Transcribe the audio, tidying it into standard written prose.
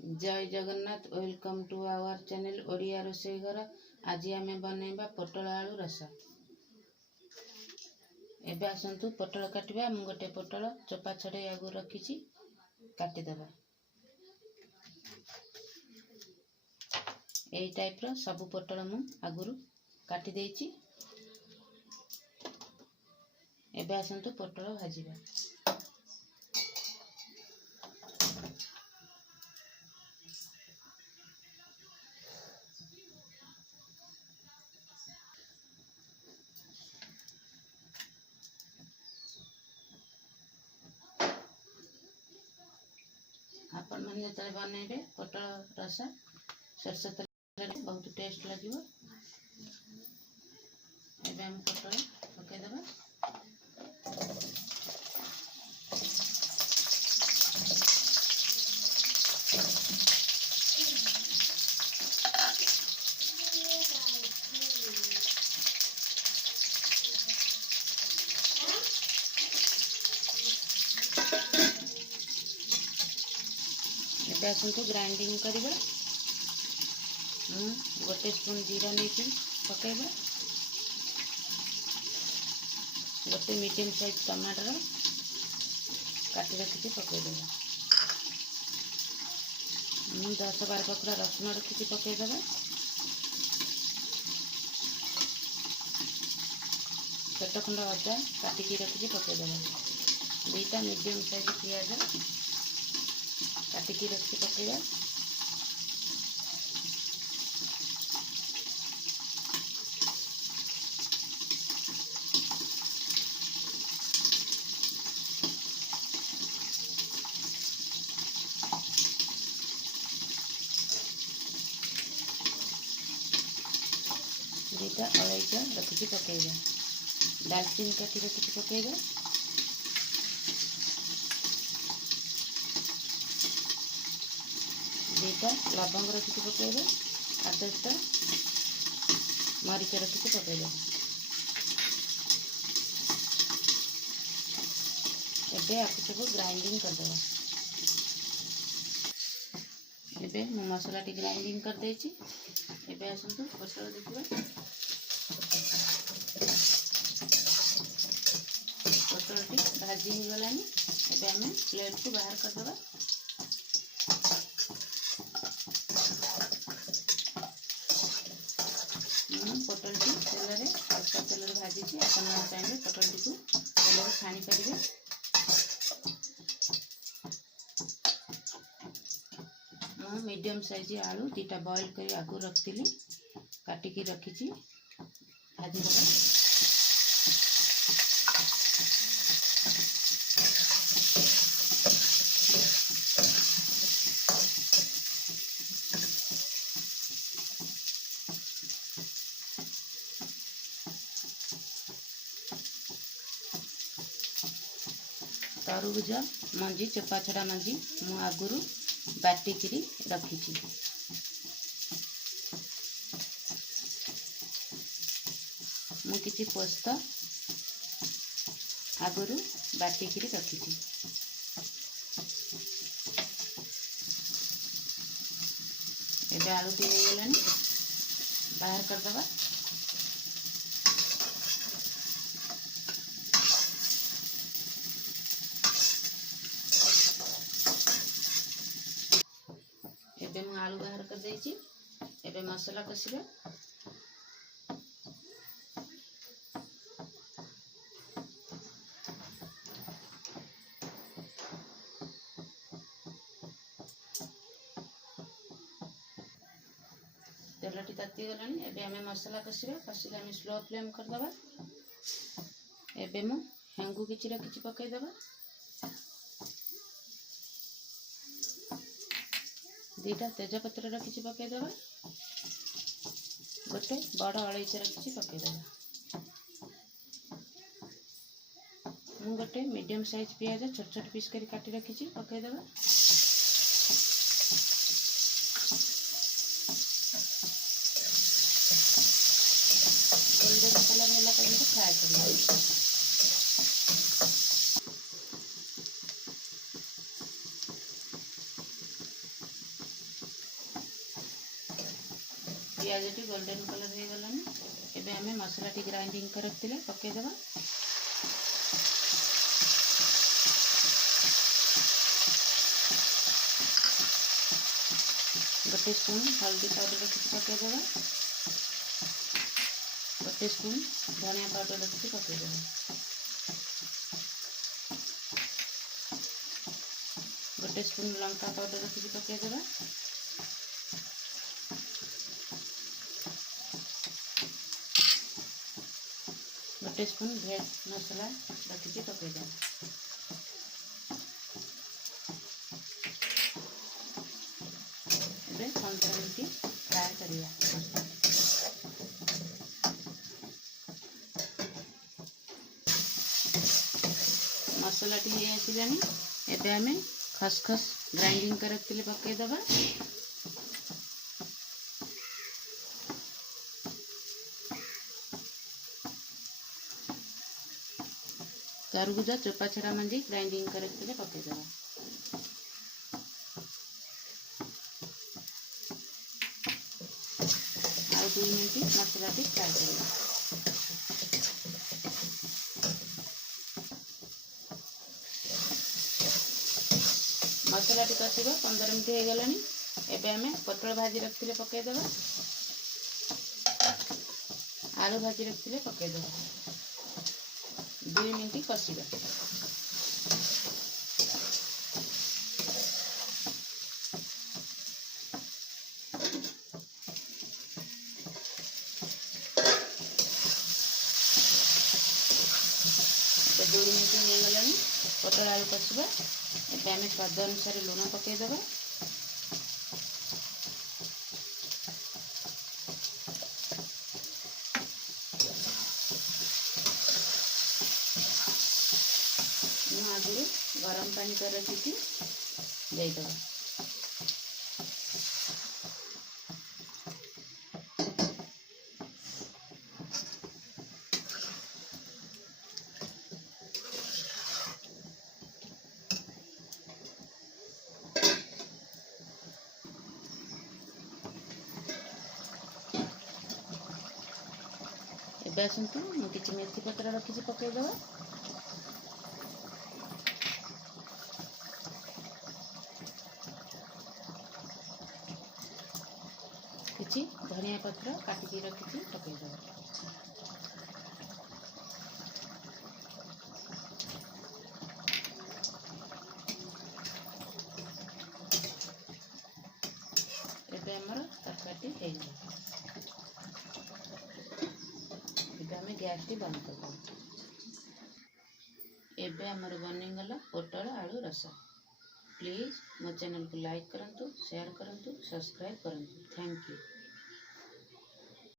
जय Jagannath. Welcome to our channel Odia Rosei Ghar. आज आम बनैबा पोटल आलू रसा। एबे आसतु पोटल काटिबा। मु गोटे पोटल चोपा छड़े आगु रखी काटिदेबा। एई टाइप रो सब पोटल मु आगुरु काटी देइछि। एबे आसतु पोटल भाजिबा। आपण मैंने जो बनइबे पोटल रसा सरस तेल बहुत टेस्ट लगे। एबे हम पोटल पकईदेबा। एबे आसतु ग्राइंडिंग करबा। गोटे स्पून जीरा नहीं पकेबा। गोटे मीडियम साइज टमाटर काटी रखी पकईदेबा। 10-12 पकड़ा रसुण रखी पकईदेबा। पेट खंड अदा काटिकी रखी पकईदेबा। 2टा मीडियम साइज पियाज काटिकी रखी पकईबा। दुईटा अलैच रखी पकईबा। दालचीनी काटी रखी पकईबा। दुईटा लवंग रखी पकईबा। 8-10टा मरीच रखी पकईबा। एबे आपको सब ग्राइंडिंग करदेबा। एबे मु मसला टी ग्राइंडिंग कर देछि। एबे आसतु पोटल देखिबा। पोटल टी भाजी हो गलानी। एबे हमें प्लेट को बाहर करदेबा। पोटल टी तेल अल्प तेल भाजी अपन चाहिए पोटल टी को तेल छाणी पारे। मीडियम साइज आलू 2टा बॉईल कर आगु रखी काटिकी रखी भाजीदेबा। तरबूज मंजी चोपा छड़ा मंजी मु आगुरु बाटिकी रखी। मु किछि पोस्त आगुरु बाटिकी रखी। एबे आलू टी हो गलानी बाहर करदेबा। एबे मु आलू बाहर कर देछि। एबे मसाला कसिबा। तेलटी ताती गलानी। एबे हमें मसाला कसिबा। कसिले हमें स्लो फ्लेम करदेबा। एबे मु हेंगु किछि रखी पकईदेबा। 2टा तेजपत्र रखी पकईदेबा। गोटे बड़ अलैच रखी पकईदेबा। मु गोटे मीडियम साइज पियाज छोट छोट पीस कर काटी रखी पकईदेबा। गोल्डन कलर होला पर्यंत फ्राए करिबा। पियाजटी गोल्डन कलर हो गलानी एबे आमे मसला टी ग्राइंडिंग कर रखिले पके देबा। गोटे स्पून हल्दी पाउडर रखी पके देबा। गोटे स्पून धनिया पाउडर रखी पके देबा। गोटे स्पून लंका पाउडर रखी पके देबा। गोटे स्पून भेज मसला रखी पके देबा। एबे 15 मिनट फ्राए करिया। मसला टी हे आसिलानी एबे आमे खसखस ग्राइंडिंग कर रखिले पके देबा। तरबूजा चोपा छड़ा मंजी ग्राइंडिंग कर रखिले पके देबा। और 2 मिनट मसला टी फ्राई करिया। मसला टी कसिबा 15 मिनट हो गलानी एबे आमे पटल भाजी रखिले पके देबा। आलू भाजी रखिले पके देबा। 2 मिनट कसिबा। तो 2 मिनट हो गलानी पटल आलू कसिबा। एबे आमे स्वाद अनुसार लूण पके देबा। आगुरी गरम पानी कर रखी देदेबा। एबे आसतु किछि मेथी पत्र रखी पके देबा। किछि धनिया पत्र काटिकी रखी पके देबा। एबे हमर तरकारी हे गला। एबे हमें गैस टी बंद कर देबा। एबे हमर बनि गला पोटल आलू रसा। प्लीज मो चैनल को लाइक करंतु, शेयर करंतु, सब्सक्राइब करंतु। Thank you.